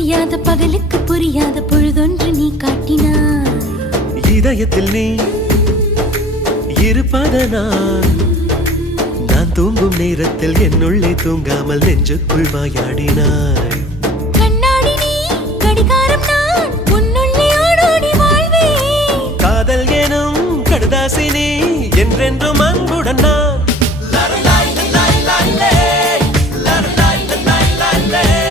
விடியாத பகலுக்கு புரியாத பொழுதொன்று நீ காட்டினாய். இதயத்தில் நீ இருப்பதனால் நான் தூங்கும் நேரத்தில் என்னுள்ளே தூங்காமல் நெஞ்சுக்குள் மாயாடினாய்.